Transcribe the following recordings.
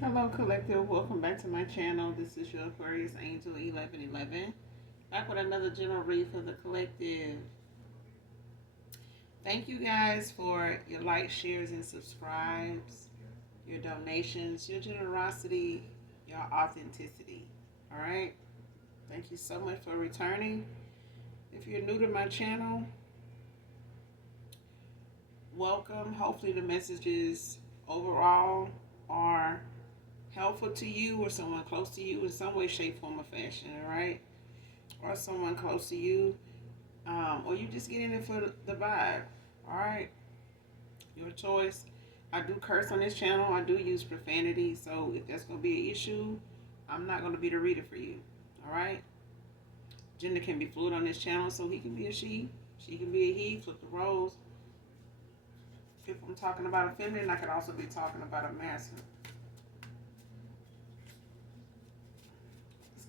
Hello, Collective. Welcome back to my channel. This is your Aquarius Angel 1111. Back with another general read for the collective. Thank you guys for your likes, shares, and subscribes, your donations, your generosity, your authenticity. All right? Thank you so much for returning. If you're new to my channel, welcome. Hopefully, the messages overall are helpful to you or someone close to you in some way, shape, form, or fashion, all right? Or someone close to you, or you just getting it for the vibe, all right? Your choice. I do curse on this channel. I do use profanity, so if that's going to be an issue, I'm not going to be the reader for you, all right? Gender can be fluid on this channel, so he can be a she can be a he, flip the roles. If I'm talking about a feminine, I could also be talking about a masculine.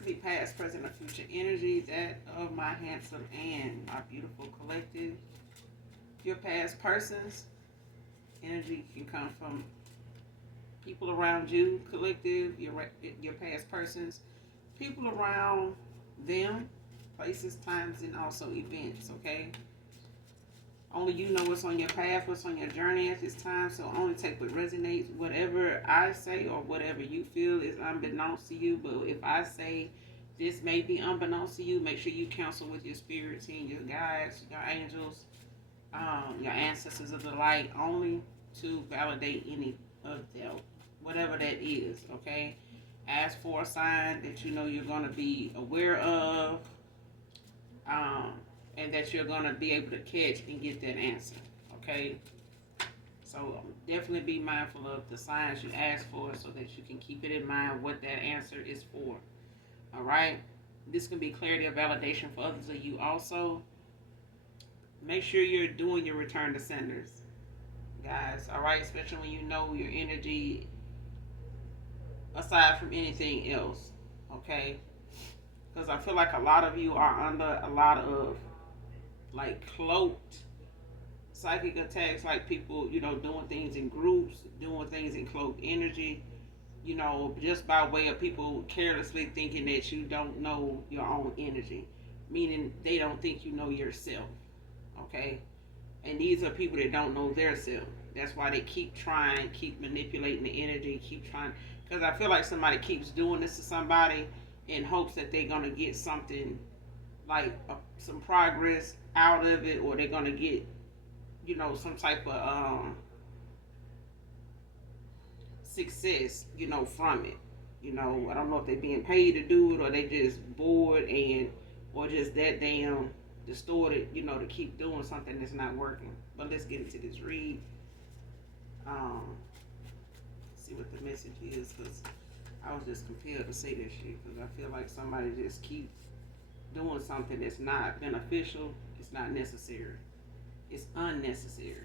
Be past, present, or future energy, that of my handsome and my beautiful collective. Your past persons, energy can come from people around you, collective, your past persons, people around them, places, times, and also events, okay? Only you know what's on your path, what's on your journey at this time, so only take what resonates. Whatever I say or whatever you feel is unbeknownst to you, but if I say this may be unbeknownst to you, make sure you counsel with your spirits and your guides, your angels, your ancestors of the light, only to validate any of that, whatever that is, okay? Ask for a sign that you know you're going to be aware of, um, and that you're going to be able to catch and get that answer, okay? So definitely be mindful of the signs you ask for so that you can keep it in mind what that answer is for, all right? This can be clarity or validation for others of you also. Make sure you're doing your return to senders, guys, all right? Especially when you know your energy aside from anything else, okay? Because I feel like a lot of you are under a lot of like cloaked psychic attacks, like people, doing things in groups, doing things in cloaked energy, just by way of people carelessly thinking that you don't know your own energy, meaning they don't think you know yourself, okay? And these are people that don't know their self. That's why they keep trying, keep manipulating the energy, keep trying. Because I feel like somebody keeps doing this to somebody in hopes that they're going to get something like some progress out of it, or they're going to get, some type of success, from it. I don't know if they're being paid to do it or they just bored and or just that damn distorted, to keep doing something that's not working. But let's get into this read. Um, see what the message is, because I was just compelled to say this shit because I feel like somebody just keep doing something that's not beneficial. It's not necessary. It's unnecessary.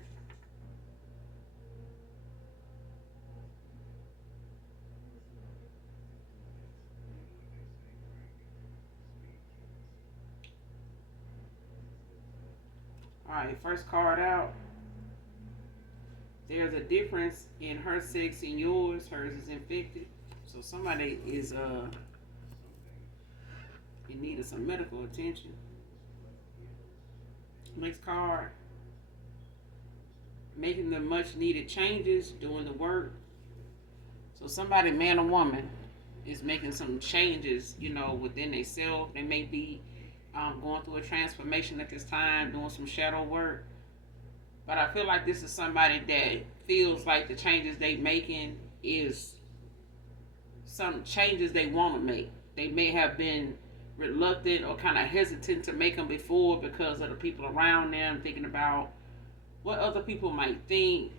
All right, first card out. There's a difference in her sex and yours. Hers is infected. So somebody is in need of some medical attention. Next card. Making the much needed changes, doing the work. So somebody, man or woman, is making some changes, within themselves. They may be going through a transformation at this time, doing some shadow work. But I feel like this is somebody that feels like the changes they making is some changes they want to make. They may have been reluctant or kind of hesitant to make them before because of the people around them, thinking about what other people might think,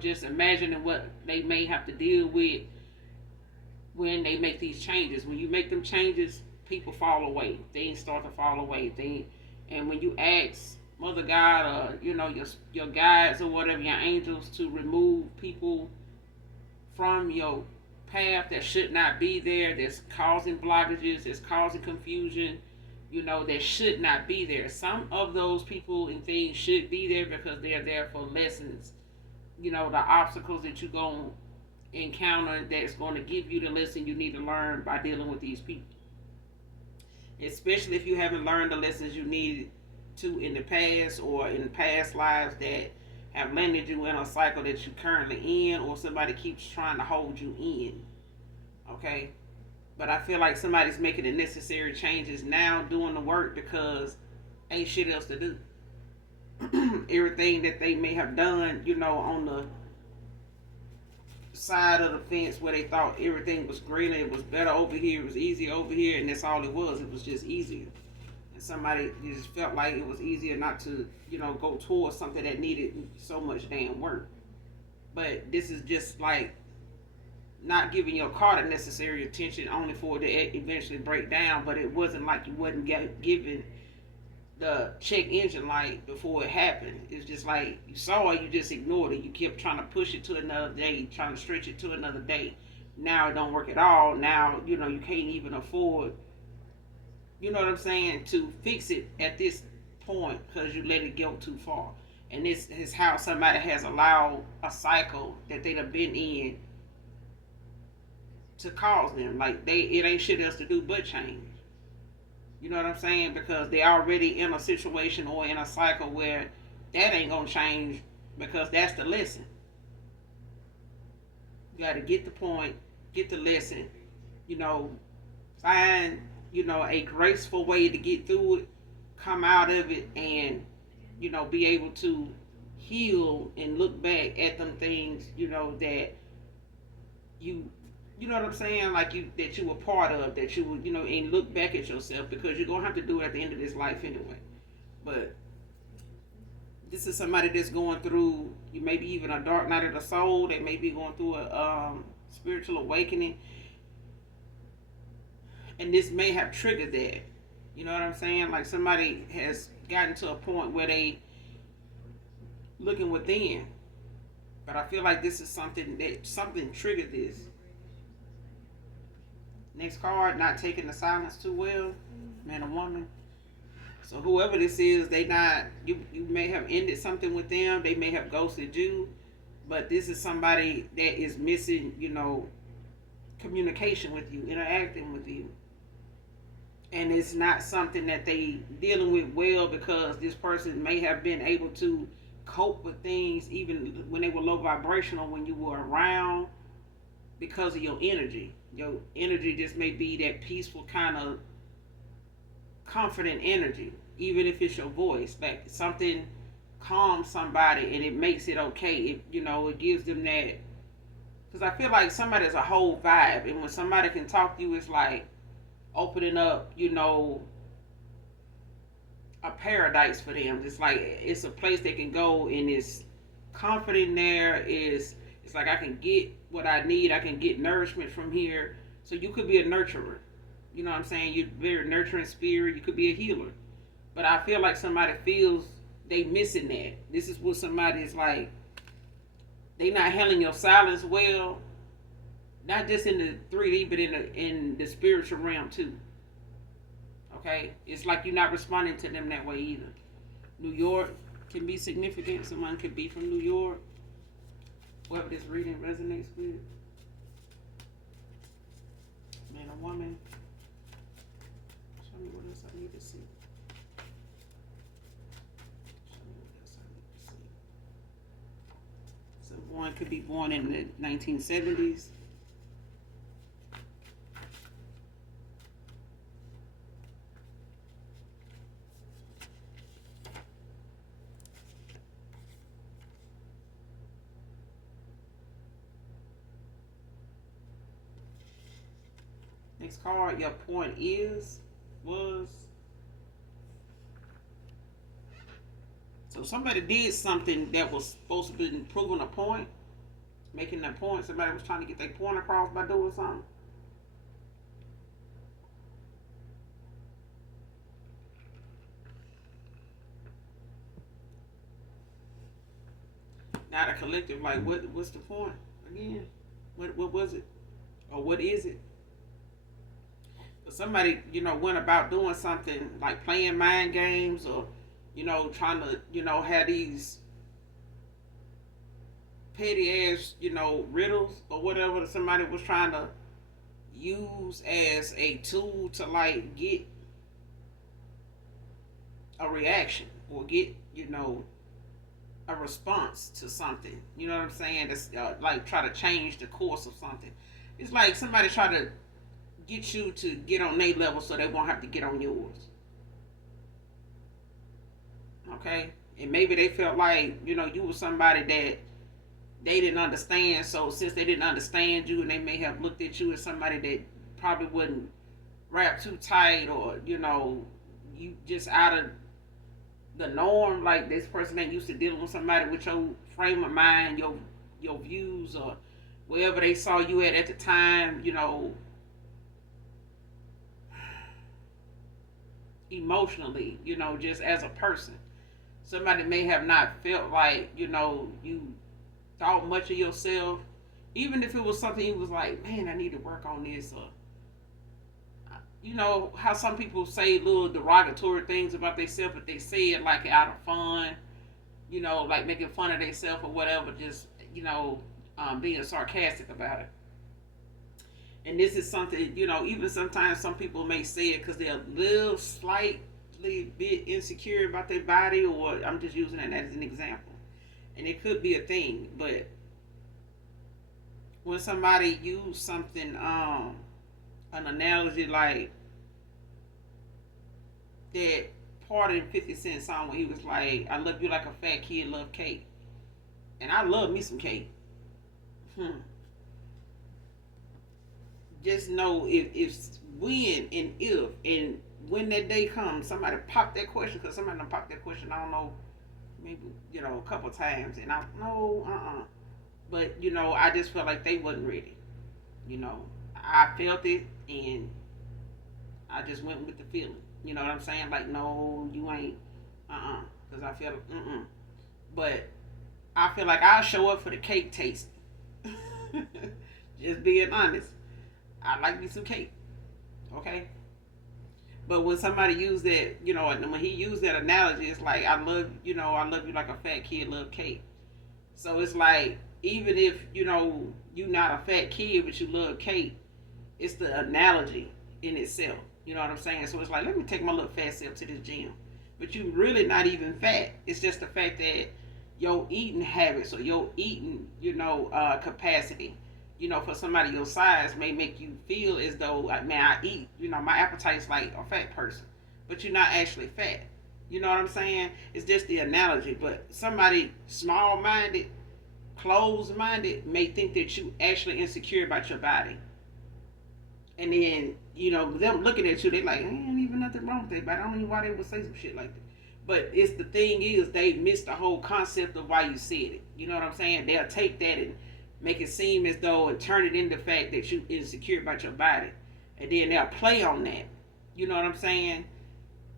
just imagining what they may have to deal with when they make these changes. When you make them changes, people fall away. Things start to fall away. And when you ask Mother God or your guides or whatever, your angels, to remove people from your path that should not be there, that's causing blockages, that's causing confusion, that should not be there. Some of those people and things should be there because they're there for lessons, the obstacles that you're going to encounter that's going to give you the lesson you need to learn by dealing with these people. Especially if you haven't learned the lessons you needed to in the past or in past lives that have landed you in a cycle that you're currently in, or somebody keeps trying to hold you in. Okay? But I feel like somebody's making the necessary changes now, doing the work, because ain't shit else to do. Everything that they may have done, on the side of the fence where they thought everything was greener, it was better over here, it was easier over here, and that's all it was. It was just easier. And somebody just felt like it was easier not to, go towards something that needed so much damn work. But this is just like not giving your car the necessary attention only for it to eventually break down. But it wasn't like you wasn't given the check engine light before it happened. It's just like you saw it, you just ignored it. You kept trying to push it to another day, trying to stretch it to another day. Now it don't work at all. Now, you can't even afford, you know what I'm saying, to fix it at this point because you let it go too far. And this is how somebody has allowed a cycle that they'd have been in to cause them. Like, it ain't shit else to do but change. You know what I'm saying? Because they're already in a situation or in a cycle where that ain't going to change, because that's the lesson. You got to get the point, get the lesson, find, a graceful way to get through it, come out of it, and, be able to heal and look back at them things, that you know what I'm saying? Like that you were part of, that you would, and look back at yourself, because you're going to have to do it at the end of this life anyway. But this is somebody that's going through, maybe even a dark night of the soul. They may be going through a spiritual awakening. And this may have triggered that. You know what I'm saying? Like somebody has gotten to a point where they looking within. But I feel like this is something triggered this. Next card, not taking the silence too well. Man or woman. So whoever this is, you may have ended something with them. They may have ghosted you. But this is somebody that is missing, communication with you, interacting with you. And it's not something that they dealing with well, because this person may have been able to cope with things even when they were low vibrational, when you were around, because of your energy. Your energy just may be that peaceful kind of confident energy, even if it's your voice. Like something calms somebody and it makes it okay. It gives them that. Because I feel like somebody's a whole vibe, and when somebody can talk to you, it's like opening up, a paradise for them. It's like it's a place they can go, and it's confident there. It's like I can get what I need. I can get nourishment from here. So you could be a nurturer. You know what I'm saying? You're very nurturing spirit. You could be a healer. But I feel like somebody feels they missing that. This is what somebody is like. They not handling your silence well. Not just in the 3D, but in the spiritual realm too. Okay? It's like you're not responding to them that way either. New York can be significant. Someone could be from New York. Whoever this reading resonates with. Man or woman. Show me what else I need to see. Show me what else I need to see. Someone could be born in the 1970s. Next card, your point was. So somebody did something that was supposed to be proving a point, making that point. Somebody was trying to get their point across by doing something. Now the collective, like, what's the point again? What was it, or what is it? Somebody, went about doing something like playing mind games, or, trying to, have these petty ass, riddles or whatever that somebody was trying to use as a tool to like get a reaction or get, a response to something. You know what I'm saying? That's like try to change the course of something. It's like somebody try to get you to get on their level so they won't have to get on yours. Okay? And maybe they felt like, you were somebody that they didn't understand. So since they didn't understand you and they may have looked at you as somebody that probably wouldn't rap too tight or, you just out of the norm, like this person ain't used to dealing with somebody with your frame of mind, your views or wherever they saw you at the time, emotionally, just as a person. Somebody may have not felt like, you thought much of yourself. Even if it was something you was like, man, I need to work on this, or how some people say little derogatory things about themselves, but they say it like out of fun, like making fun of themselves or whatever, just being sarcastic about it. And this is something, even sometimes some people may say it because they're a little slightly bit insecure about their body, or I'm just using it as an example. And it could be a thing, but when somebody use something, an analogy like that part in 50 Cent song where he was like, I love you like a fat kid love cake. And I love me some cake. Just know if when and if and when that day comes, somebody pop that question, because somebody done popped that question, I don't know, maybe, a couple times, and I know, but, I just felt like they wasn't ready. I felt it, and I just went with the feeling. You know what I'm saying? Like, no, you ain't, because I feel, but I feel like I'll show up for the cake taste. Just being honest. I like me some cake. Okay? But when somebody used that, when he used that analogy, it's like, I love you like a fat kid love cake. So it's like, even if, you're not a fat kid, but you love cake, it's the analogy in itself. You know what I'm saying? So it's like, let me take my little fat self to this gym. But you really not even fat. It's just the fact that your eating habits or your eating, capacity, for somebody your size may make you feel as though, like, man, I eat, my appetite's like a fat person. But you're not actually fat. You know what I'm saying? It's just the analogy. But somebody small minded, closed minded may think that you actually insecure about your body. And then, them looking at you, they like, ain't even nothing wrong with that, but I don't know why they would say some shit like that. But it's the thing is, they missed the whole concept of why you said it. You know what I'm saying? They'll take that and make it seem as though and turn it into the fact that you insecure about your body. And then they'll play on that. You know what I'm saying?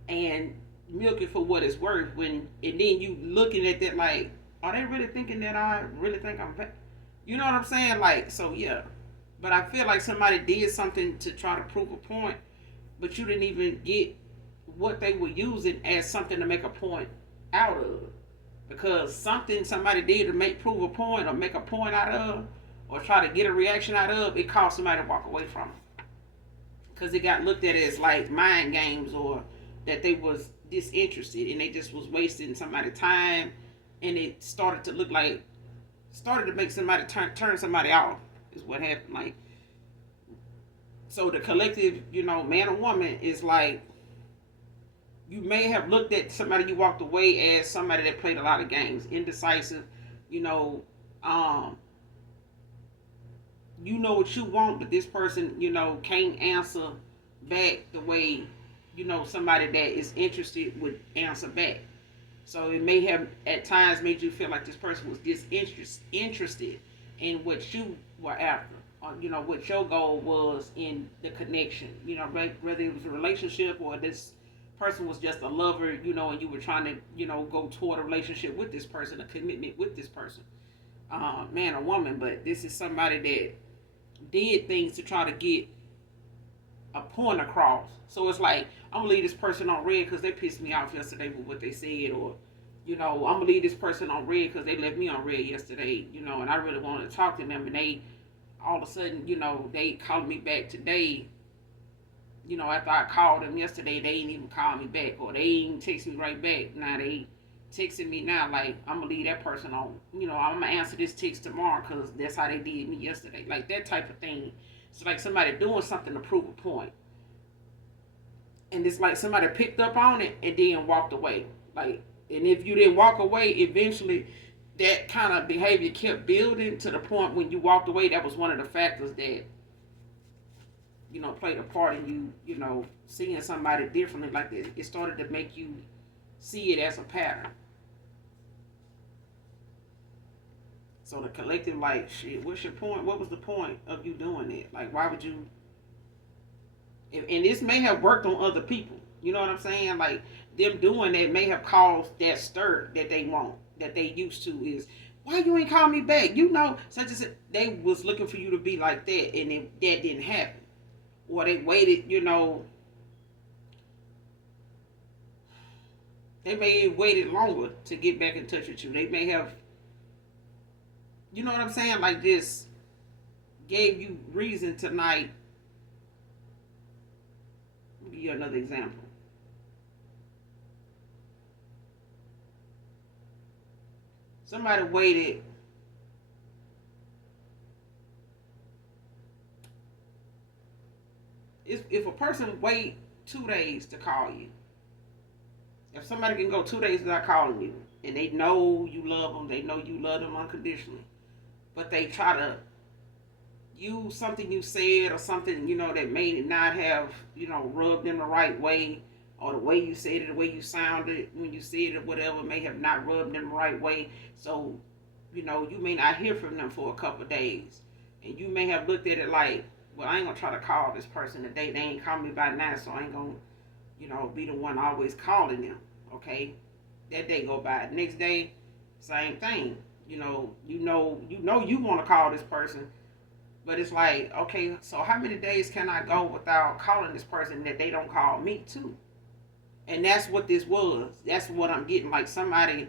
And milk it for what it's worth. And then you looking at that like, are they really thinking that I really think I'm fat? You know what I'm saying? Like, so yeah. But I feel like somebody did something to try to prove a point, but you didn't even get what they were using as something to make a point out of. Because something somebody did to prove a point or make a point out of, or try to get a reaction out of, it caused somebody to walk away from it. Because it got looked at as like mind games, or that they was disinterested and they just was wasting somebody's time, and it started to make somebody turn somebody off, is what happened. Like, so the collective, man or woman, is like, you may have looked at somebody you walked away as somebody that played a lot of games, indecisive, um, what you want, but this person, can't answer back the way, somebody that is interested would answer back. So it may have at times made you feel like this person was disinterested in what you were after, or what your goal was in the connection. Whether it was a relationship or this person was just a lover, and you were trying to, go toward a relationship with this person, a commitment with this person, man or woman. But this is somebody that did things to try to get a point across. So it's like, I'm gonna leave this person on red because they pissed me off yesterday with what they said, or I'm gonna leave this person on red because they left me on red yesterday, and I really wanted to talk to them, and they all of a sudden, they called me back today. After I called them yesterday, they ain't even call me back, or they ain't text me right back. Now they texting me now like I'm gonna leave that person on. I'm gonna answer this text tomorrow because that's how they did me yesterday. Like that type of thing. It's like somebody doing something to prove a point, and it's like somebody picked up on it and then walked away. Like, and if you didn't walk away, eventually that kind of behavior kept building to the point when you walked away. That was one of the factors that played a part in seeing somebody differently. Like it started to make you see it as a pattern. So the collective, like, shit, what's your point? What was the point of you doing it? Like, why would you? And this may have worked on other people. You know what I'm saying? Like, them doing that may have caused that stir that they want, that they used to is, why you ain't call me back? Such as they was looking for you to be like that, and that didn't happen. Or they waited, they may have waited longer to get back in touch with you. They may have, you know what I'm saying? Like this gave you reason tonight. I'll give you another example. Somebody waited if a person wait 2 days to call you, if somebody can go 2 days without calling you, and they know you love them, they know you love them unconditionally, but they try to use something you said or something, that made it not have, rubbed in the right way, or the way you said it, the way you sounded when you said it, whatever, may have not rubbed in the right way. So, you may not hear from them for a couple of days. And you may have looked at it like, well, I ain't going to try to call this person today. They ain't called me by now, so I ain't going to, be the one always calling them. Okay? That day go by. Next day, same thing. You want to call this person, but it's like, okay, so how many days can I go without calling this person that they don't call me too? And that's what this was. That's what I'm getting. Like somebody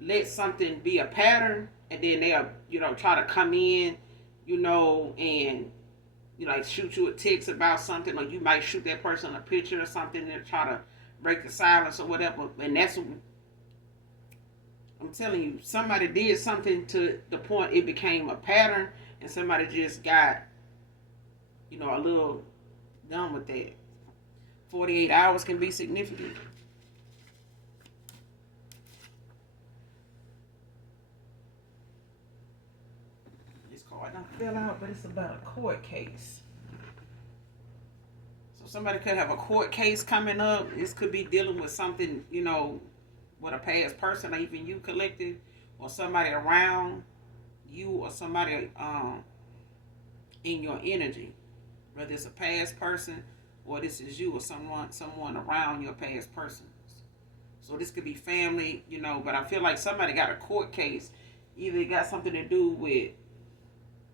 let something be a pattern, and then they'll, try to come in, and like shoot you a text about something, or you might shoot that person a picture or something and try to break the silence or whatever. And that's, I'm telling you, somebody did something to the point it became a pattern, and somebody just got, a little done with that. 48 hours can be significant. This card don't fill out, but it's about a court case. So somebody could have a court case coming up. This could be dealing with something, with a past person, or even you collective, or somebody around you, or somebody in your energy. Whether it's a past person, or this is you, or someone around your past person. So this could be family, but I feel like somebody got a court case. Either it got something to do with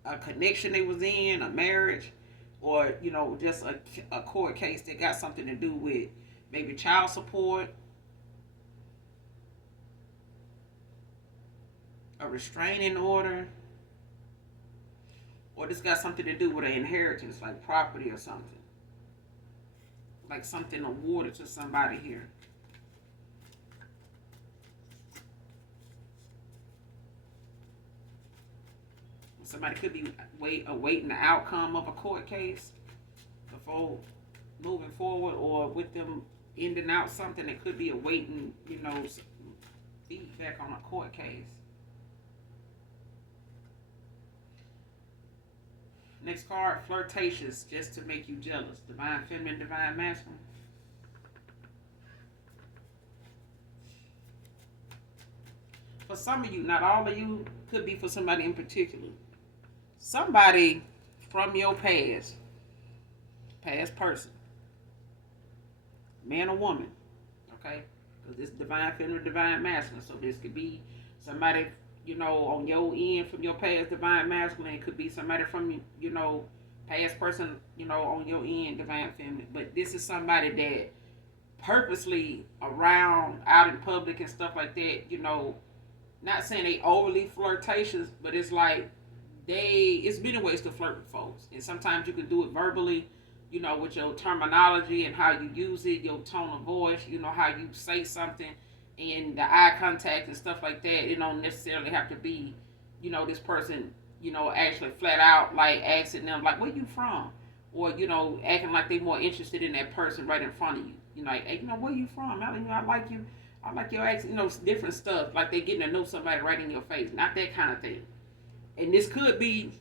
a connection they was in, a marriage, or, just a court case that got something to do with maybe child support, a restraining order, or this got something to do with an inheritance, like property or something. Like something awarded to somebody here. Somebody could be awaiting the outcome of a court case before moving forward, or with them ending out something that could be awaiting, feedback on a court case. Next card, flirtatious, just to make you jealous. Divine feminine, divine masculine. For some of you, not all of you, could be for somebody in particular. Somebody from your past person, man or woman, okay? Because this divine feminine, divine masculine. So this could be somebody, on your end from your past divine masculine. It could be somebody from, past person, on your end divine feminine. But this is somebody that purposely around out in public and stuff like that, not saying they overly flirtatious, but it's like it's many ways to flirt with folks. And sometimes you can do it verbally, with your terminology and how you use it, your tone of voice, how you say something, and the eye contact and stuff like that. It don't necessarily have to be, this person, actually flat out like asking them like, where you from? Or, acting like they're more interested in that person right in front of you. Like, hey, where you from? I like you. I like your accent, different stuff. Like they getting to know somebody right in your face. Not that kind of thing. And this could be,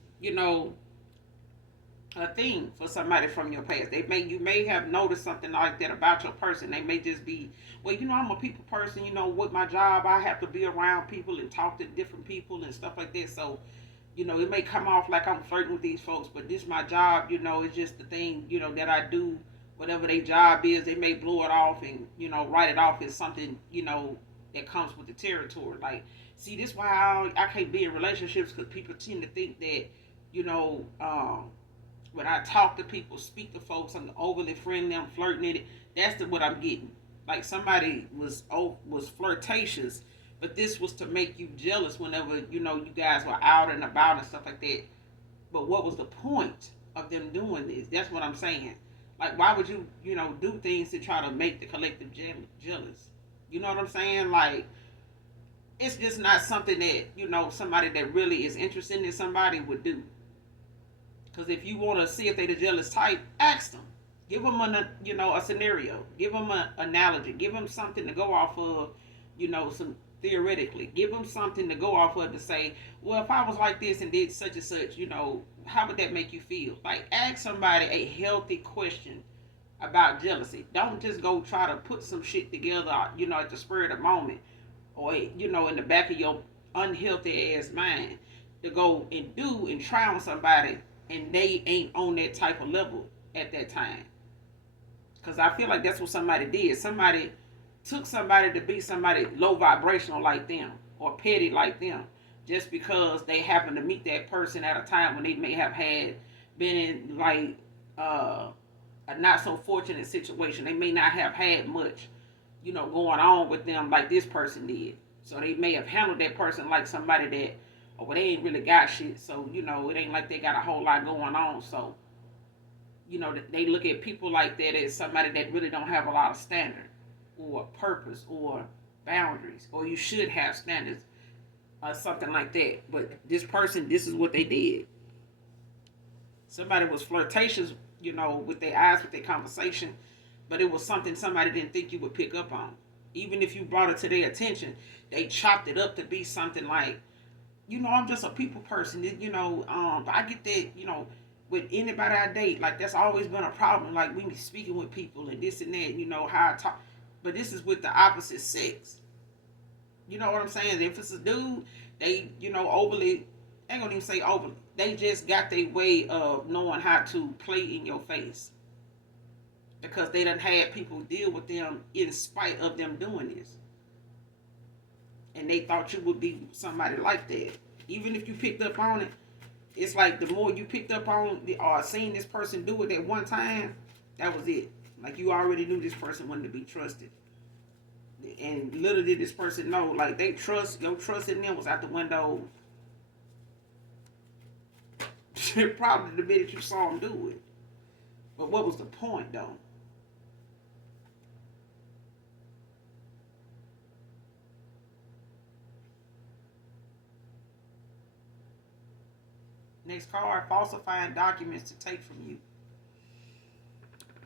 a thing for somebody from your past. You may have noticed something like that about your person. They may just be, well, I'm a people person. With my job, I have to be around people and talk to different people and stuff like that. So, it may come off like I'm flirting with these folks, but this is my job. It's just the thing, that I do. Whatever their job is, they may blow it off and write it off as something that comes with the territory. Like, see, this is why I can't be in relationships, because people tend to think that when I talk to people, speak to folks, I'm overly friendly, I'm flirting it. That's what I'm getting. Like somebody was flirtatious, but this was to make you jealous whenever you guys were out and about and stuff like that. But what was the point of them doing this? That's what I'm saying. Like, why would you do things to try to make the collective jealous? You know what I'm saying? Like, it's just not something that somebody that really is interested in somebody would do. Because if you want to see if they're the jealous type, ask them. Give them a scenario. Give them an analogy. Give them something to go off of. Some theoretically. Give them something to go off of to say, well, if I was like this and did such and such, how would that make you feel? Like, ask somebody a healthy question about jealousy. Don't just go try to put some shit together, at the spur of the moment, or in the back of your unhealthy ass mind to go and do and try on somebody, and they ain't on that type of level at that time. Because I feel like that's what somebody did. Somebody took somebody to be somebody low vibrational like them or petty like them, just because they happened to meet that person at a time when they may have been in like a not so fortunate situation. They may not have had much, going on with them like this person did. So they may have handled that person like somebody that, well, they ain't really got shit. So, it ain't like they got a whole lot going on. So, they look at people like that as somebody that really don't have a lot of standard or purpose or boundaries, or you should have standards or something like that. But this person, this is what they did. Somebody was flirtatious, with their eyes, with their conversation, but it was something somebody didn't think you would pick up on. Even if you brought it to their attention, they chopped it up to be something like, I'm just a people person. But I get that, with anybody I date, like that's always been a problem. Like we be speaking with people and this and that, how I talk. But this is with the opposite sex. You know what I'm saying? If it's a dude, they, overly, I ain't gonna even say overly. They just got their way of knowing how to play in your face. Because they done had people deal with them in spite of them doing this. And they thought you would be somebody like that. Even if you picked up on it, it's like the more you picked up on or seen this person do it at one time, that was it. Like you already knew this person wasn't to be trusted. And little did this person know, like your trust in them was out the window. Probably the minute you saw them do it. But what was the point though? Next card, falsifying documents to take from you.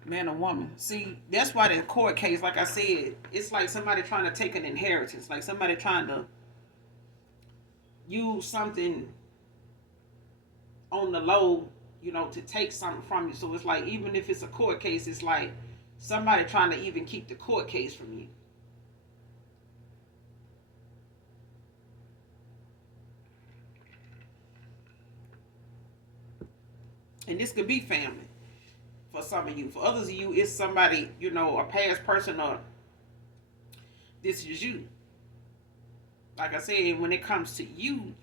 Man or woman. See, that's why the court case, like I said, it's like somebody trying to take an inheritance. Like somebody trying to use something on the low, to take something from you. So it's like, even if it's a court case, it's like somebody trying to even keep the court case from you. And this could be family for some of you. For others of you, it's somebody, a past person, or this is you. Like I said, when it comes to you,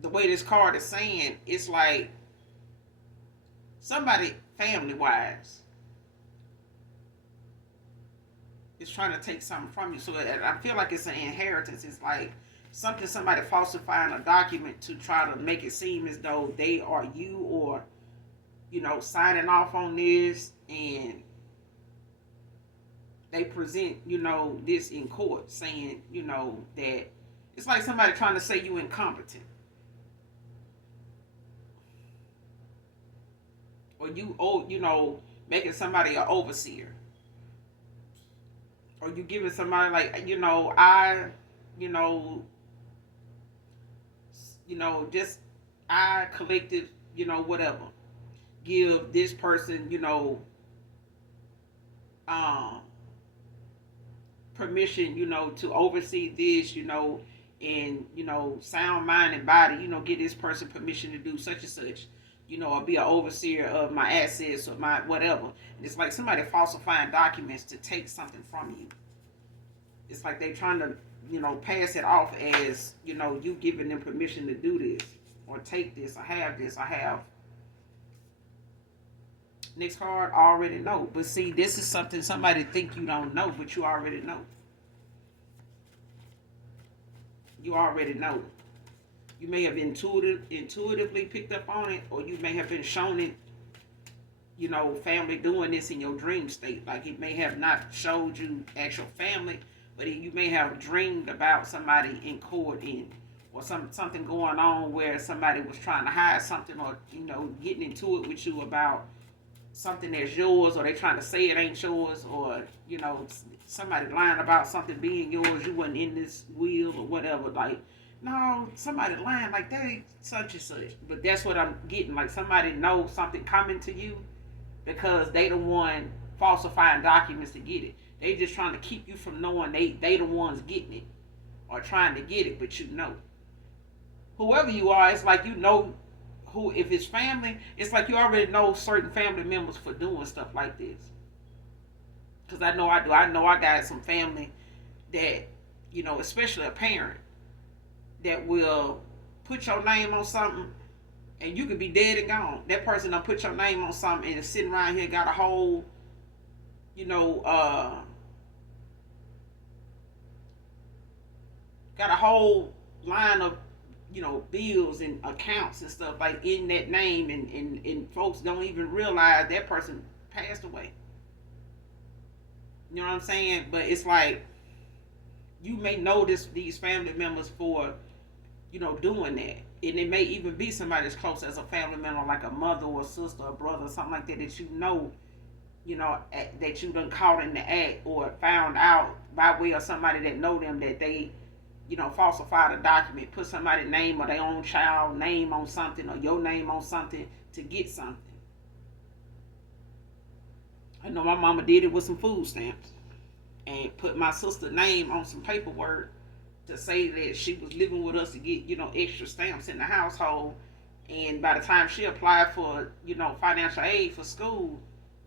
the way this card is saying, it's like somebody family wise. It's trying to take something from you. So I feel like it's an inheritance. It's like something, somebody falsifying a document to try to make it seem as though they are you, or signing off on this, and they present this in court, saying that it's like somebody trying to say you incompetent, or making somebody an overseer, or you giving somebody like you know just I collective whatever, give this person um permission to oversee this, and sound mind and body, get this person permission to do such and such, or be an overseer of my assets or my whatever. And it's like somebody falsifying documents to take something from you. It's like they trying to pass it off as you giving them permission to do this or take this or have this or have. Next card, already know. But see, this is something somebody think you don't know, but you already know. You already know. You may have intuitively picked up on it, or you may have been shown it, family doing this in your dream state. Like it may have not showed you actual family, but you may have dreamed about somebody in court or something going on where somebody was trying to hide something, or getting into it with you about something that's yours, or they trying to say it ain't yours, or somebody lying about something being yours, you wasn't in this will or whatever. Like, no, somebody lying like that ain't such and such. But that's what I'm getting. Like somebody knows something coming to you because they the one falsifying documents to get it. They just trying to keep you from knowing they the ones getting it or trying to get it, but whoever you are, it's like who, if it's family, it's like you already know certain family members for doing stuff like this. Because I know I do. I know I got some family that, especially a parent, that will put your name on something and you could be dead and gone. That person done put your name on something and is sitting around here, got a whole, got a whole line of bills and accounts and stuff like in that name, and folks don't even realize that person passed away. You know what I'm saying? But it's like you may notice these family members for doing that, and it may even be somebody as close as a family member, like a mother or a sister or brother or something like that, that that you done caught in the act or found out by way of somebody that know them, that they falsified a document, put somebody's name or their own child name on something, or your name on something to get something. I know my mama did it with some food stamps and put my sister's name on some paperwork to say that she was living with us to get, extra stamps in the household. And by the time she applied for, financial aid for school,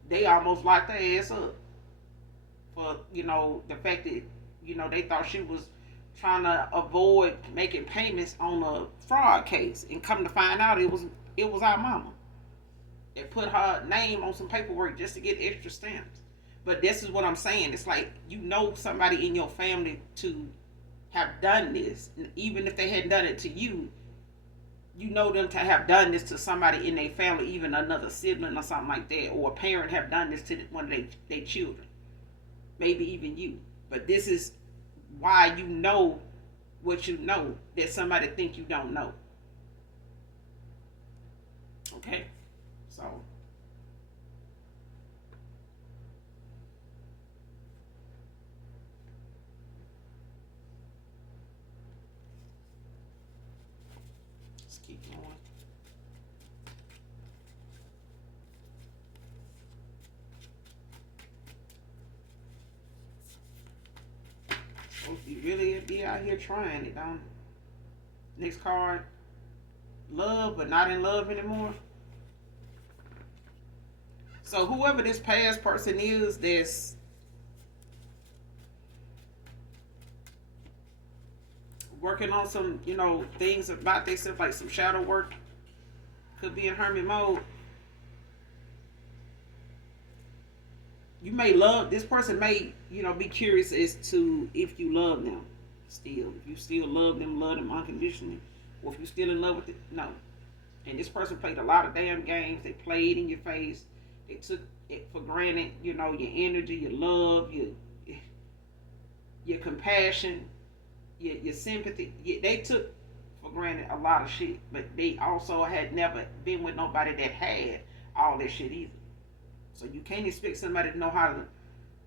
they almost locked her ass up for, the fact that, they thought she was trying to avoid making payments on a fraud case, and come to find out it was our mama that put her name on some paperwork just to get extra stamps. But this is what I'm saying. It's like somebody in your family to have done this, and even if they hadn't done it to you, them to have done this to somebody in their family, even another sibling or something like that, or a parent have done this to one of their children, maybe even you. But this is why what that somebody think you don't know. Okay, so let's keep going. You really be out here trying it, don't? Next card, love but not in love anymore. So whoever this past person is that's working on some, things about themselves, like some shadow work, could be in hermit mode. You may love this person, may, be curious as to if you love them still. If you still love them unconditionally, or if you still in love with it, no. And this person played a lot of damn games. They played in your face. They took it for granted, your energy, your love, your compassion, your sympathy. They took for granted a lot of shit, but they also had never been with nobody that had all that shit either. So you can't expect somebody to know how to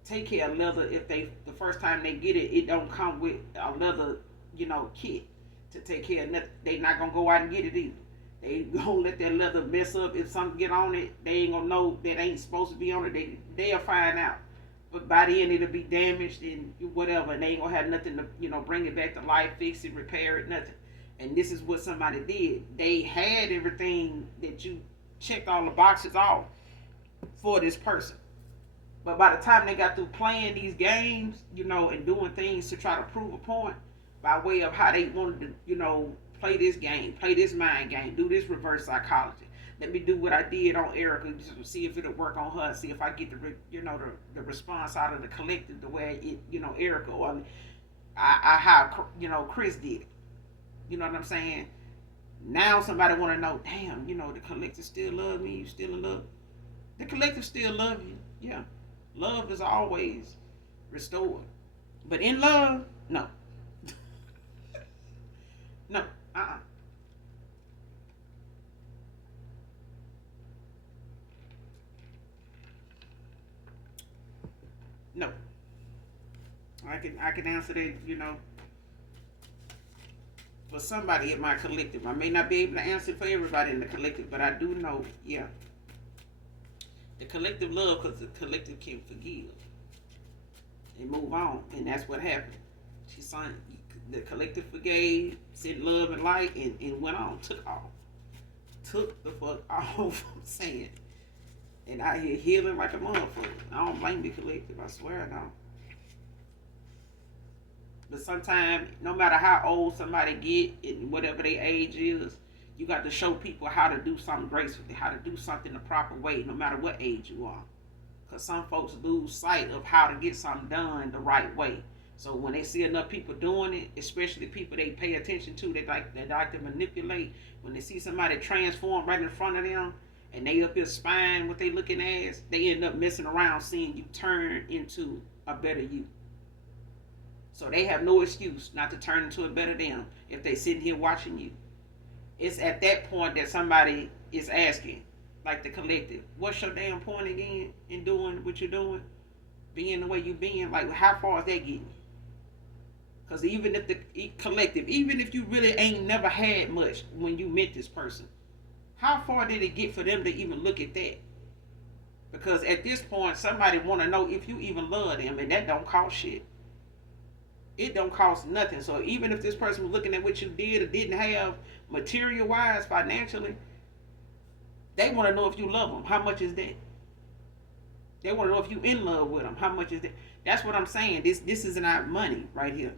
take care of leather if they the first time they get it, it don't come with a leather, kit to take care of nothing. They not gonna go out and get it either. They gonna let that leather mess up. If something get on it, they ain't gonna know that ain't supposed to be on it. They'll find out. But by the end it'll be damaged and whatever, and they ain't gonna have nothing to, bring it back to life, fix it, repair it, nothing. And this is what somebody did. They had everything that you checked all the boxes off for this person. But by the time they got through playing these games, and doing things to try to prove a point by way of how they wanted to, play this game, play this mind game, do this reverse psychology. Let me do what I did on Erica, just to see if it'll work on her, see if I get the response out of the collective the way Erica or how Chris did. You know what I'm saying? Now somebody want to know, damn, the collective still love me. You still in love? The collective still love you. Yeah, love is always restored, but in love, no, no, no. I can answer that. For somebody in my collective, I may not be able to answer for everybody in the collective, but I do know, yeah, the collective love, because the collective can forgive and move on, and that's what happened. She signed. The collective forgave, sent love and light, and went on, took off. Took the fuck off, I'm saying. And out here healing like a motherfucker. I don't blame the collective, I swear I don't. But sometimes, no matter how old somebody get, and whatever their age is, you got to show people how to do something gracefully, how to do something the proper way, no matter what age you are. Because some folks lose sight of how to get something done the right way. So when they see enough people doing it, especially people they pay attention to, they like to manipulate. When they see somebody transform right in front of them, and they up here spying what they looking at, they end up messing around seeing you turn into a better you. So they have no excuse not to turn into a better them if they sitting here watching you. It's at that point that somebody is asking, like the collective, what's your damn point again in doing what you're doing? Being the way you being, like how far is that getting? Because even if the collective, even if you really ain't never had much when you met this person, how far did it get for them to even look at that? Because at this point, somebody want to know if you even love them, and that don't cost shit. It don't cost nothing. So even if this person was looking at what you did or didn't have material-wise, financially, they want to know if you love them. How much is that? They want to know if you in love with them. How much is that? That's what I'm saying. This isn't about money right here.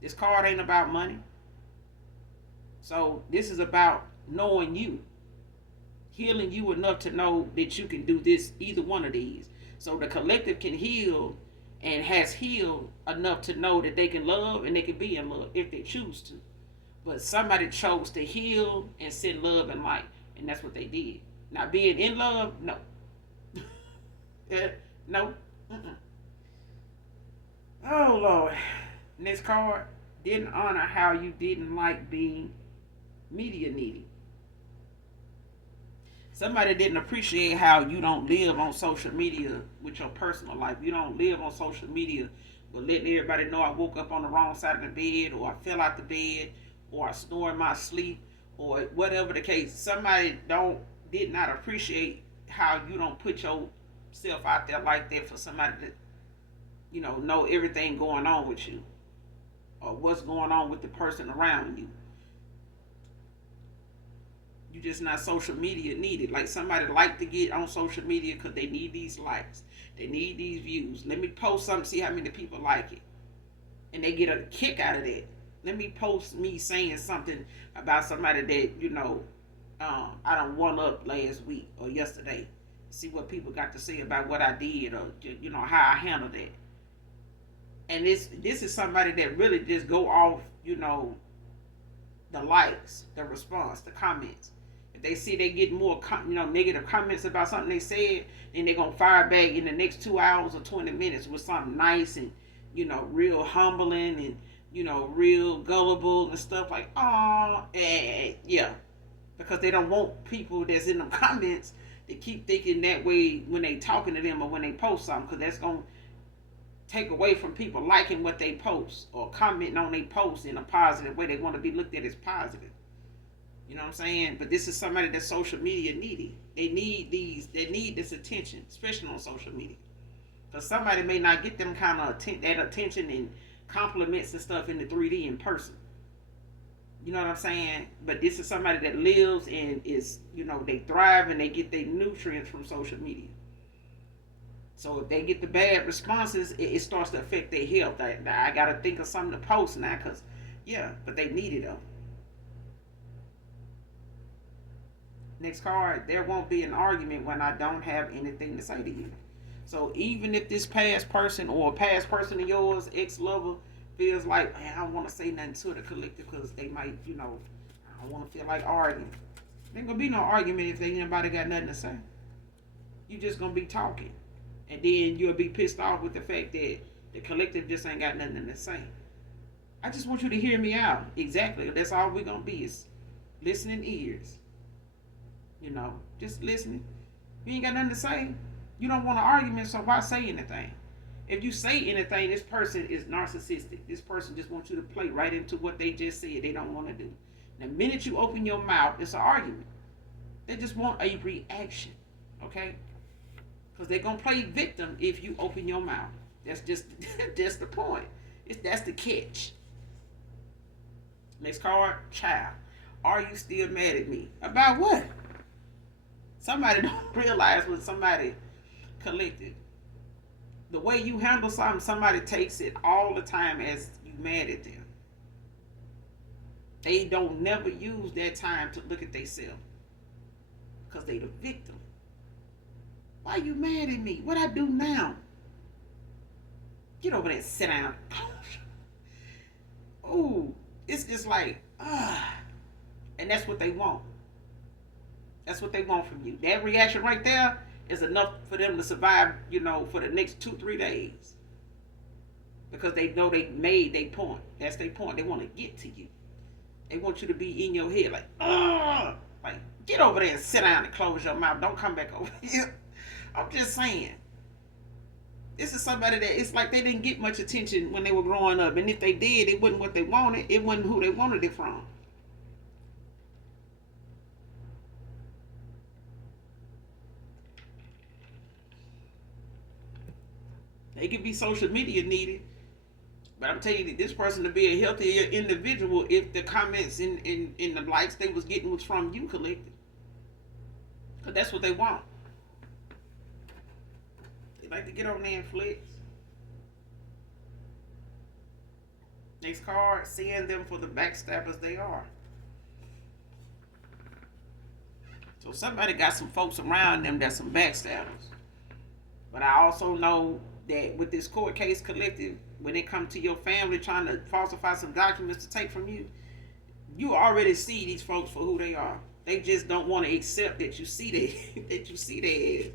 This card ain't about money. So this is about knowing you. Healing you enough to know that you can do this, either one of these. So the collective can heal and has healed enough to know that they can love and they can be in love if they choose to. But somebody chose to heal and send love and light. And that's what they did. Now being in love, no. No. Mm-mm. Oh Lord. Next card, didn't honor how you didn't like being media needy. Somebody didn't appreciate how you don't live on social media with your personal life. You don't live on social media but letting everybody know I woke up on the wrong side of the bed, or I fell out the bed, or I snore in my sleep, or whatever the case. Somebody did not appreciate how you don't put yourself out there like that for somebody to, know everything going on with you, or what's going on with the person around you. You just not social media needed. Like somebody like to get on social media because they need these likes. They need these views. Let me post something, see how many people like it. And they get a kick out of that. Let me post me saying something about somebody that, I done one up last week or yesterday. see what people got to say about what I did, or how I handled it. And this is somebody that really just go off, the likes, the response, the comments. If they see they get more, negative comments about something they said, then they're gonna fire back in the next 2 hours or 20 minutes with something nice and, real humbling and, real gullible and stuff like, oh, yeah, because they don't want people that's in the comments to keep thinking that way when they talking to them or when they post something, because that's gonna take away from people liking what they post or commenting on they post in a positive way. They want to be looked at as positive. You know what I'm saying? But this is somebody that's social media needy. They need this attention, especially on social media. Because somebody may not get them kind of that attention and compliments and stuff in the 3D in person. You know what I'm saying? But this is somebody that lives and is, they thrive and they get their nutrients from social media. So if they get the bad responses, it starts to affect their health. I got to think of something to post now because, yeah, but they need it though. Next card, there won't be an argument when I don't have anything to say to you. So even if this past person or a past person of yours, ex-lover, feels like, man, I don't want to say nothing to the collective because they might, I don't want to feel like arguing. There ain't going to be no argument if anybody got nothing to say. You just going to be talking. And then you'll be pissed off with the fact that the collective just ain't got nothing to say. I just want you to hear me out. Exactly. That's all we're going to be is listening ears. Just listening. You ain't got nothing to say. You don't want an argument, so why say anything? If you say anything, this person is narcissistic. This person just wants you to play right into what they just said they don't want to do. The minute you open your mouth, it's an argument. They just want a reaction. Okay? Because they're going to play victim if you open your mouth. That's just that's the point. That's the catch. Next card, child. Are you still mad at me? About what? Somebody don't realize when somebody collected. The way you handle something, somebody takes it all the time as you mad at them. They don't never use that time to look at themselves. Because they the victim. Why you mad at me? What I do now? Get over there and sit down. Ooh, it's just like, and that's what they want. That's what they want from you. That reaction right there is enough for them to survive, for the next 2-3 days. Because they know they made their point. That's their point. They want to get to you. They want you to be in your head like, get over there and sit down and close your mouth. Don't come back over here. I'm just saying. This is somebody that it's like they didn't get much attention when they were growing up. And if they did, it wasn't what they wanted. It wasn't who they wanted it from. They could be social media needed. But I'm telling you, this person to be a healthier individual if the comments in the likes they was getting was from you collected. Because that's what they want. They like to get on there and flex. Next card, seeing them for the backstabbers they are. So somebody got some folks around them that's some backstabbers. But I also know that with this court case collective, when they come to your family trying to falsify some documents to take from you, you already see these folks for who they are. They just don't want to accept that you see that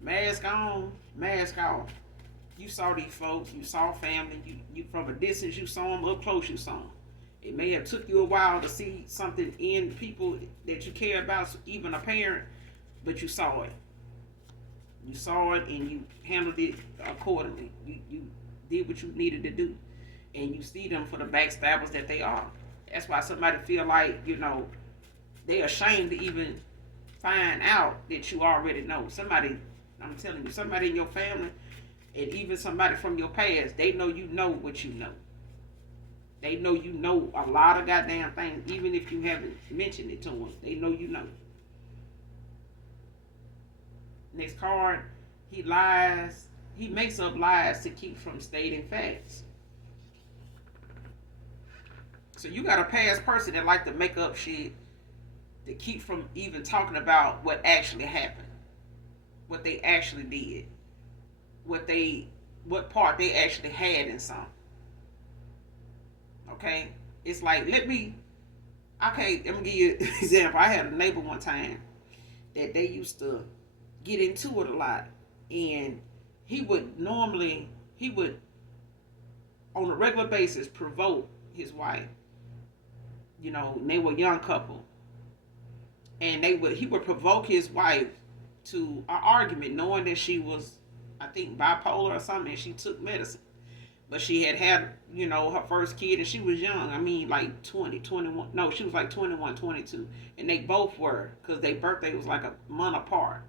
mask on, mask off. You saw these folks, you saw family, you from a distance you saw them, up close you saw them. It may have took you a while to see something in people that you care about, even a parent, but you saw it. You saw it and you handled it accordingly. You did what you needed to do. And you see them for the backstabbers that they are. That's why somebody feel like, they're ashamed to even find out that you already know. Somebody, I'm telling you, somebody in your family and even somebody from your past, they know you know what you know. They know you know a lot of goddamn things, even if you haven't mentioned it to them. They know you know. Next card, he lies. He makes up lies to keep from stating facts. So you got a past person that like to make up shit to keep from even talking about what actually happened, what they actually did, what they what part they actually had in something. Okay? It's like let me give you an example. I had a neighbor one time that they used to get into it a lot. And he would on a regular basis provoke his wife. And they were a young couple. And he would provoke his wife to an argument, knowing that she was, I think, bipolar or something, and she took medicine. But she had, her first kid, and she was young. I mean, like 20, 21. No, she was like 21, 22. And they both were, because their birthday was like a month apart.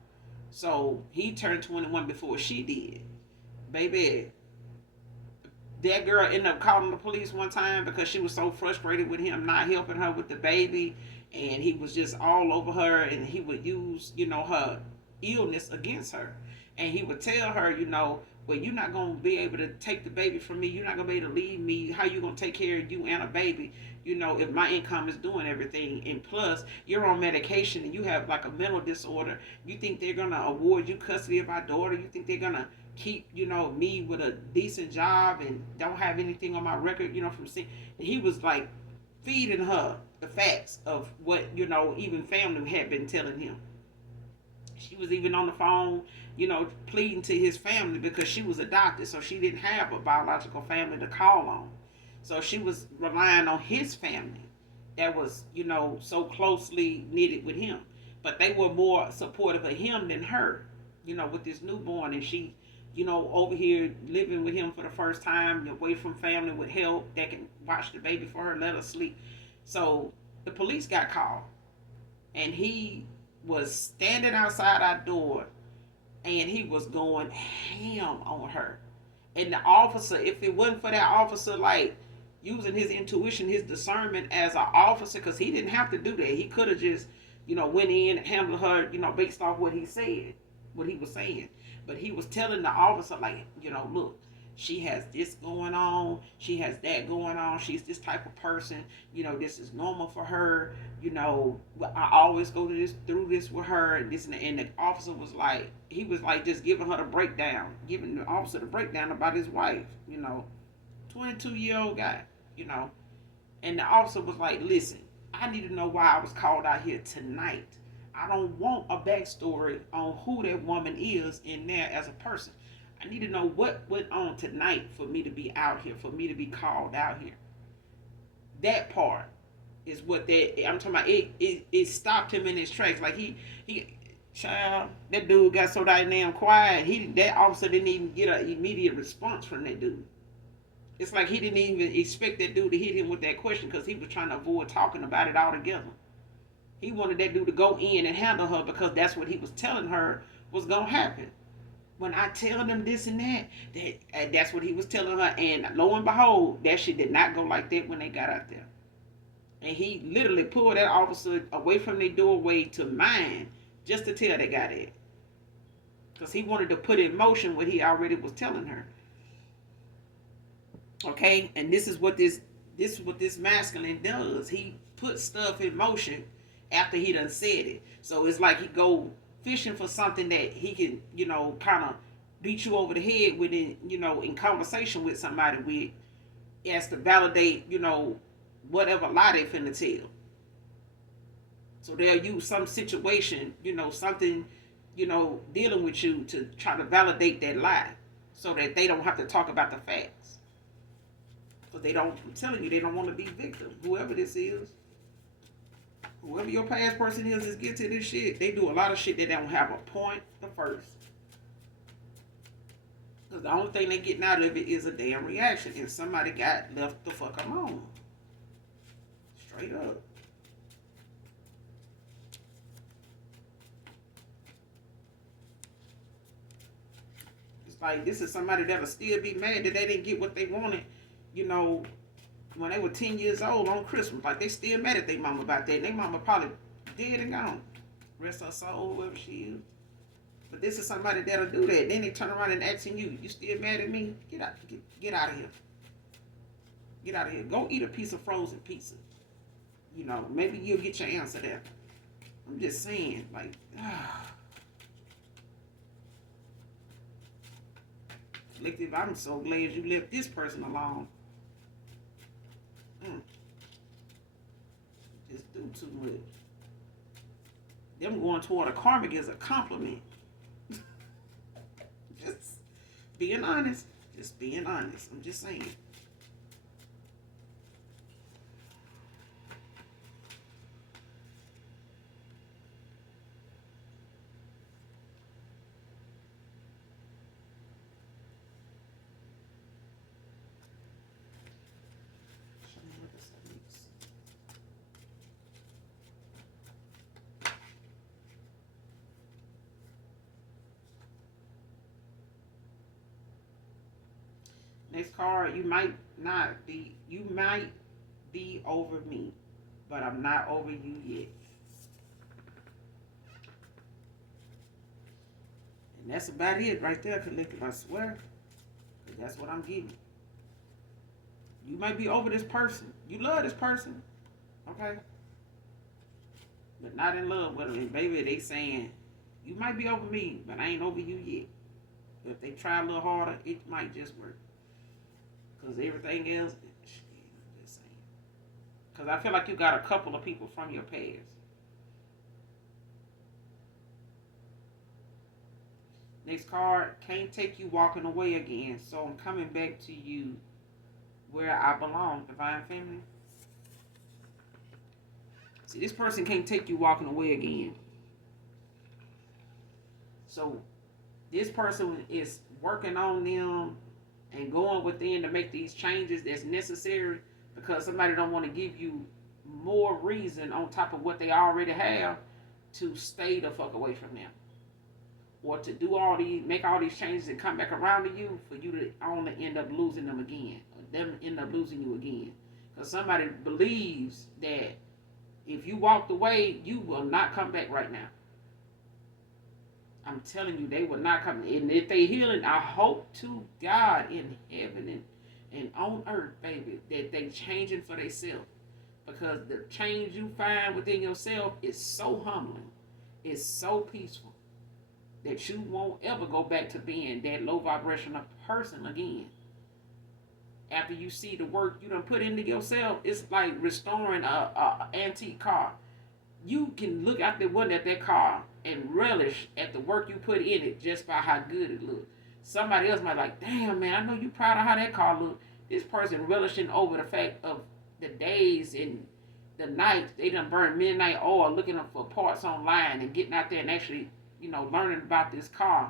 So he turned 21 before she did. Baby, that girl ended up calling the police one time because she was so frustrated with him not helping her with the baby. And he was just all over her, and he would use, her illness against her. And he would tell her, well, you're not going to be able to take the baby from me. You're not going to be able to leave me. How you going to take care of you and a baby, if my income is doing everything? And plus, you're on medication and you have like a mental disorder. You think they're going to award you custody of our daughter? You think they're going to keep, me with a decent job and don't have anything on my record, from seeing? And he was like feeding her the facts of what, even family had been telling him. She was even on the phone, pleading to his family because she was adopted, so she didn't have a biological family to call on. So she was relying on his family that was, so closely knitted with him. But they were more supportive of him than her, with this newborn. And she, over here living with him for the first time, away from family with help that can watch the baby for her, let her sleep. So the police got called, and he was standing outside our door, and he was going ham on her. And the officer, if it wasn't for that officer, like, using his intuition, his discernment as an officer, because he didn't have to do that. He could have just, went in and handled her, based off what he said, what he was saying. But he was telling the officer, like, look, she has this going on. She has that going on. She's this type of person. This is normal for her. I always go through this with her. And the officer was like, he was like just giving her the breakdown, giving the officer the breakdown about his wife. 22-year-old guy. And the officer was like, listen, I need to know why I was called out here tonight. I don't want a backstory on who that woman is in there as a person. I need to know what went on tonight for me to be out here, for me to be called out here. That part is what I'm talking about. It stopped him in his tracks. Like child, that dude got so damn quiet. That officer didn't even get an immediate response from that dude. It's like he didn't even expect that dude to hit him with that question because he was trying to avoid talking about it altogether. He wanted that dude to go in and handle her because that's what he was telling her was gonna happen. When I tell them this and that's what he was telling her. And lo and behold, that shit did not go like that when they got out there. And he literally pulled that officer away from their doorway to mine just to tell that guy that. Because he wanted to put in motion what he already was telling her. Okay? And this is what this masculine does. He puts stuff in motion after he done said it. So it's like he go fishing for something that he can, kind of beat you over the head with, in conversation with somebody with, as to validate, whatever lie they finna tell. So they'll use some situation, something, dealing with you to try to validate that lie so that they don't have to talk about the facts. Because I'm telling you, they don't want to be victim, whoever this is. Whoever your past person is get to this shit. They do a lot of shit that don't have a point the first. Because the only thing they getting out of it is a damn reaction. And somebody got left the fuck alone. Straight up. It's like this is somebody that'll still be mad that they didn't get what they wanted, when they were 10 years old on Christmas. Like, they still mad at their mama about that. And their mama probably dead and gone. Rest her soul, whoever she is. But this is somebody that'll do that. Then they turn around and asking you still mad at me? Get out of here. Get out of here. Go eat a piece of frozen pizza. Maybe you'll get your answer there. I'm just saying, like, collective, I'm so glad you left this person alone. Mm, just do too much. Them going toward a karmic is a compliment. Just being honest. Just being honest. I'm just saying. Next card, you might be over me, but I'm not over you yet. And that's about it right there, collective, I swear. That's what I'm getting. You might be over this person. You love this person, okay? But not in love with them. And baby, they saying, you might be over me, but I ain't over you yet. But if they try a little harder, it might just work. Because everything else, I'm just saying. Because I feel like you got a couple of people from your past. Next card, can't take you walking away again, so I'm coming back to you where I belong, divine feminine. See, this person can't take you walking away again. So this person is working on them and going within to make these changes that's necessary because somebody don't want to give you more reason on top of what they already have to stay the fuck away from them. Or to do all these, make all these changes and come back around to you for you to only end up losing them again. Or them end up losing you again. Because somebody believes that if you walked away, you will not come back right now. I'm telling you, they will not come. And if they healing, I hope to God in heaven and on earth, baby, that they changing for themselves. Because the change you find within yourself is so humbling. It's so peaceful. That you won't ever go back to being that low vibrational person again. After you see the work you done put into yourself, it's like restoring a antique car. You can look out the window at that car and relish at the work you put in it just by how good it looks. Somebody else might like, damn man, I know you proud of how that car look. This person relishing over the fact of the days and the nights they done burned midnight oil looking up for parts online and getting out there and actually learning about this car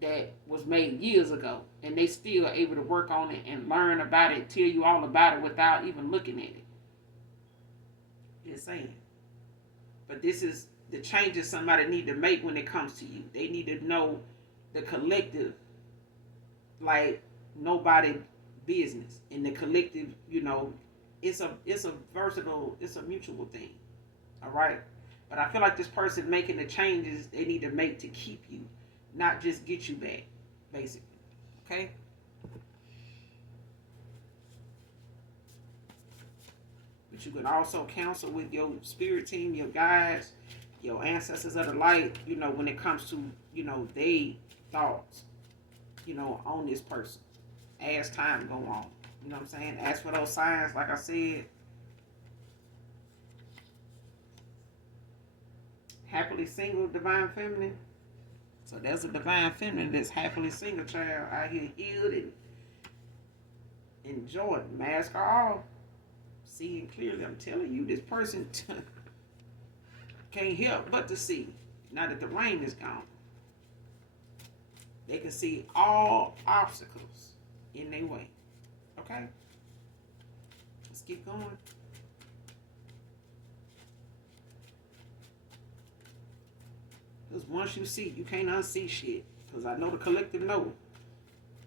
that was made years ago. And they still are able to work on it and learn about it, tell you all about it without even looking at it. Just saying. But this is the changes somebody need to make when it comes to you. They need to know the collective, like nobody business. And the collective, it's a versatile, it's a mutual thing. All right? But I feel like this person making the changes they need to make to keep you, not just get you back, basically. Okay? But you can also counsel with your spirit team, your guides, your ancestors of the light, when it comes to, they thoughts, on this person as time go on. You know what I'm saying? As for those signs, like I said, happily single, divine feminine. So there's a divine feminine that's happily single, child, out here healed and enjoying. Mask off, seeing clearly. I'm telling you, this person can't help but to see. Now that the rain is gone, they can see all obstacles in their way. Okay? Let's keep going. Because once you see, you can't unsee shit. Because I know the collective know.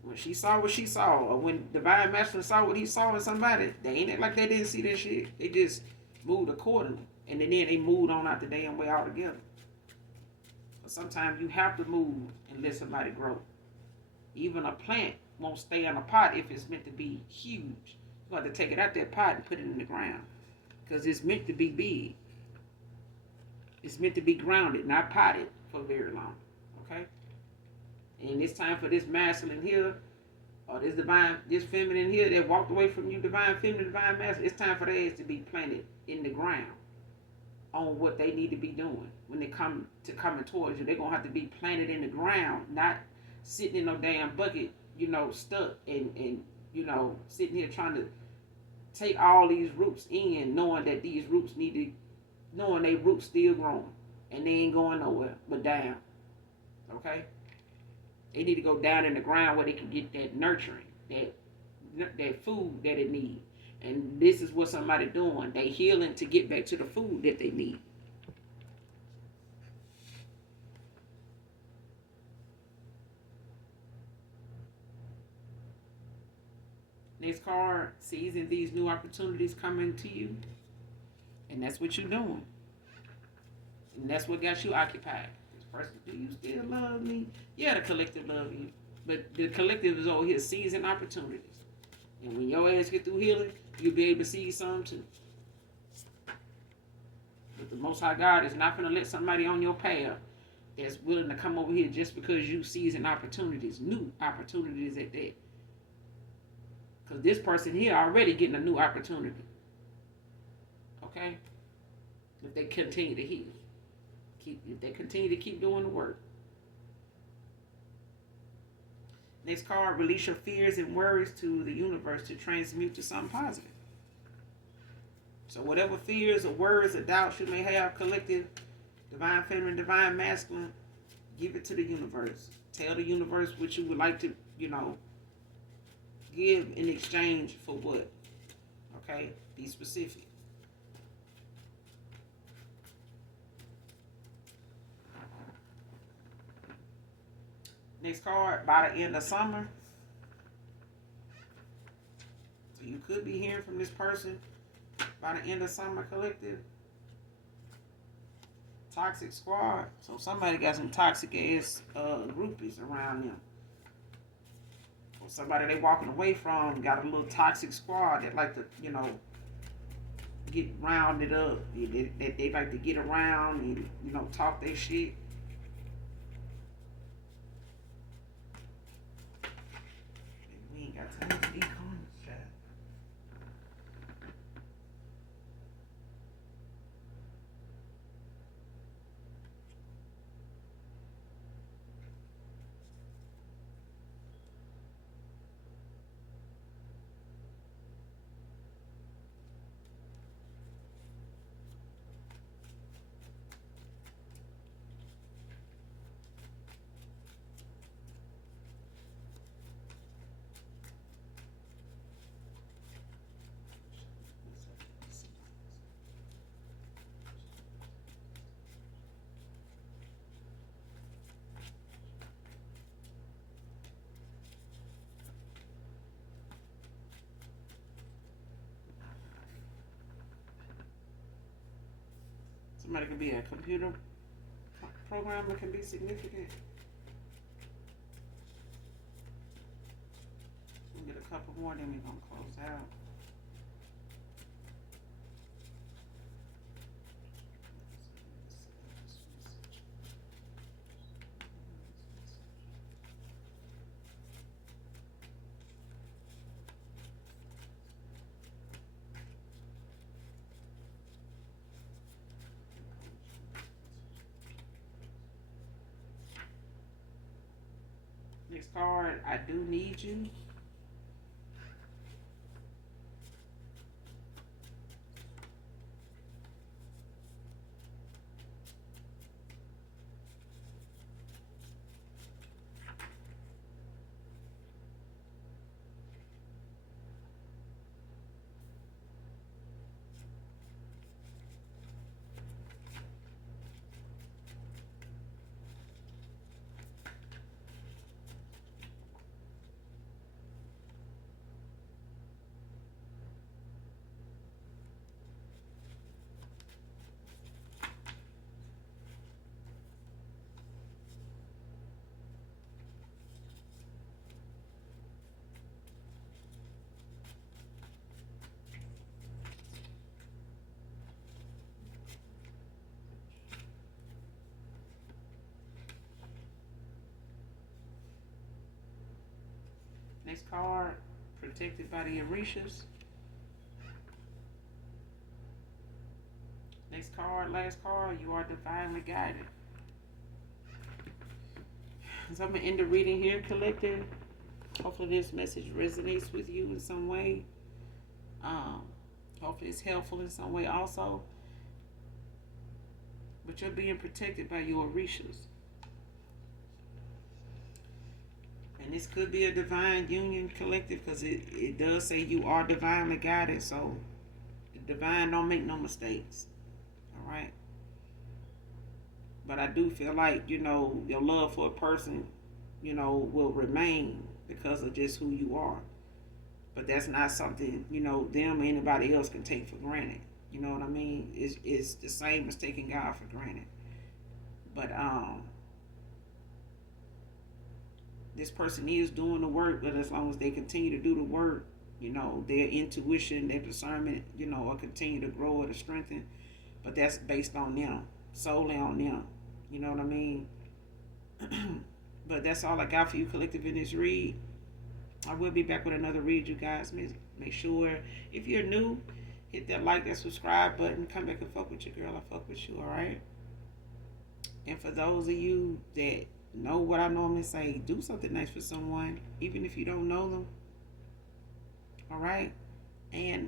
When she saw what she saw, or when Divine Masculine saw what he saw in somebody, they ain't like they didn't see that shit. They just moved accordingly. And then they moved on out the damn way altogether. But sometimes you have to move and let somebody grow. Even a plant won't stay in a pot if it's meant to be huge. You have to take it out that pot and put it in the ground. Because it's meant to be big. It's meant to be grounded, not potted for very long. Okay? And it's time for this masculine here, or this divine, this feminine here that walked away from you, divine feminine, divine masculine. It's time for their ass to be planted in the ground on what they need to be doing when they come to coming towards you. They're gonna have to be planted in the ground, not sitting in no damn bucket, stuck and sitting here trying to take all these roots in, knowing that these roots need to, knowing they roots still growing and they ain't going nowhere but down. Okay? They need to go down in the ground where they can get that nurturing, that food that it needs. And this is what somebody doing. They healing to get back to the food that they need. Next card, seizing these new opportunities coming to you. And that's what you're doing. And that's what got you occupied. This person, do you still love me? Yeah, the collective love you. But the collective is over here seizing opportunities. And when your ass get through healing, you'll be able to see some too. But the Most High God is not going to let somebody on your path that's willing to come over here just because you seizing opportunities, new opportunities at that. Because this person here already getting a new opportunity. Okay? If they continue to heal. If they continue to keep doing the work. Next card, release your fears and worries to the universe to transmute to something positive. So whatever fears or worries or doubts you may have, collective, divine feminine, divine masculine, give it to the universe. Tell the universe what you would like to, give in exchange for what. Okay? Be specific. Next card, by the end of summer. So you could be hearing from this person by the end of summer, collective. Toxic squad. So somebody got some toxic ass groupies around them. Or somebody they walking away from got a little toxic squad that like to, get rounded up. They like to get around and, talk their shit. We ain't got time for these comments, chat. Somebody could be a computer programmer, can be significant. We'll get a couple more, then we're going to close out. Next card, I do need you. Next card, protected by the Orishas. Next card, last card, you are divinely guided. So I'm going to end the reading here, collective. Hopefully this message resonates with you in some way. Hopefully it's helpful in some way also. But you're being protected by your Orishas. And this could be a divine union, collective, because it does say you are divinely guided. So the divine don't make no mistakes. All right. But I do feel like, your love for a person, will remain because of just who you are. But that's not something, them or anybody else can take for granted. You know what I mean? It's the same as taking God for granted. But this person is doing the work, but as long as they continue to do the work, their intuition, their discernment, will continue to grow or to strengthen. But that's based on them, solely on them. You know what I mean? But that's all I got for you, collective, in this read. I will be back with another read, you guys. Make sure, if you're new, hit that like, that subscribe button. Come back and fuck with your girl. I fuck with you, all right? And for those of you that know what I normally say, do something nice for someone, even if you don't know them. All right? And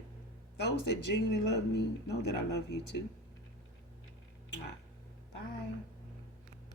those that genuinely love me, know that I love you too. All right. Bye.